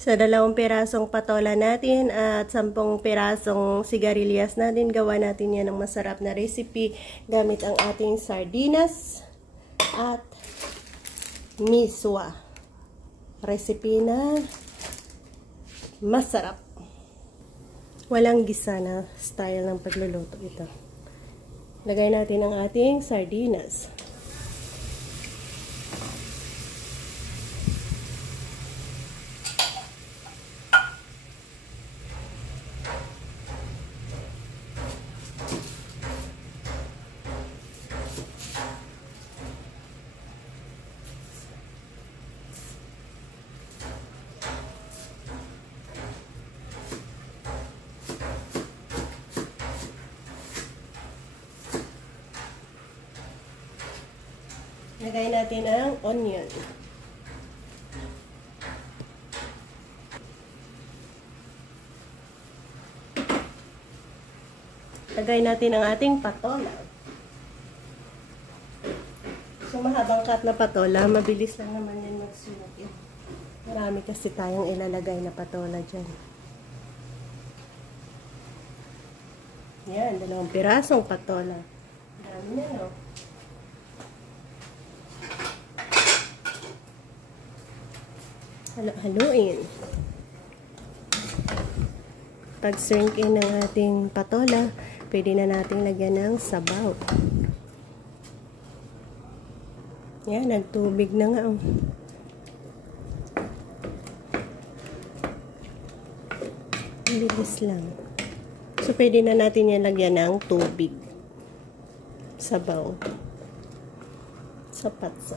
Sa 2 pirasong patola natin at 10 pirasong sigarilyas natin, gawa natin yan ng masarap na recipe gamit ang ating sardinas at miswa. Recipe na masarap. Walang gisa na style ng pagluluto ito. Lagay natin ang ating sardinas. Lagay natin ang onion. Lagay natin ang ating patola. So, mahabang cut na patola, mabilis lang naman yan magsunog. Marami kasi tayong ilalagay na patola dyan. Yan, 2 pirasong patola. Dami na, no? Halo-haluin. Pag shrink in ng ating patola, pwede na nating lagyan ng sabaw. Yan, nagtubig na nga. Bilis lang. So, pwede na natin yan lagyan ng tubig. Sabaw. Sapat sa.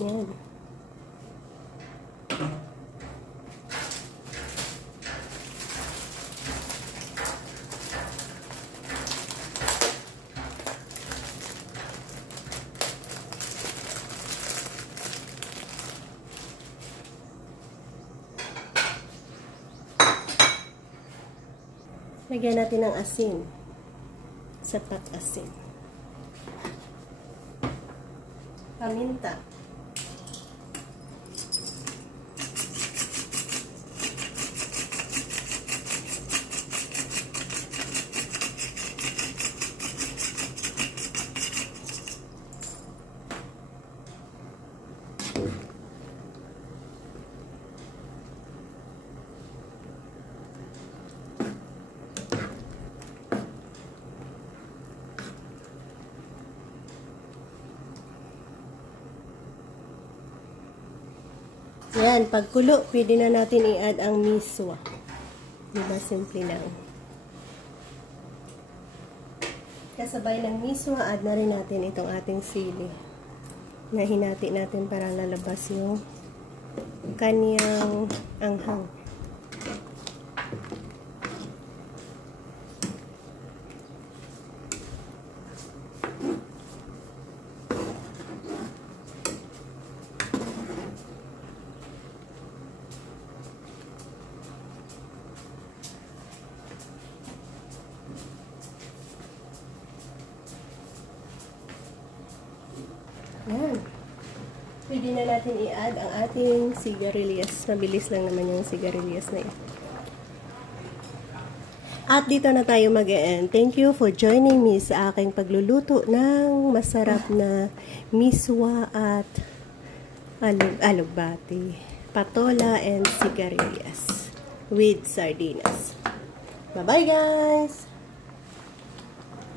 Yan. Lagyan natin ng asin. Sapat asin. Paminta. Yan, pagkulo, pwede na natin i-add ang miswa. Diba, simple lang. Kasabay ng miswa, add na rin natin itong ating sili. Na hinati natin para lalabas yung kanyang anghang. Yan. Pwede na natin i-add ang ating sigarilyas. Mabilis lang naman yung sigarilyas na ito. At dito na tayo mag-e-end. Thank you for joining me sa aking pagluluto ng masarap na miswa at alugbati, patola and sigarilyas with sardinas. Bye-bye guys!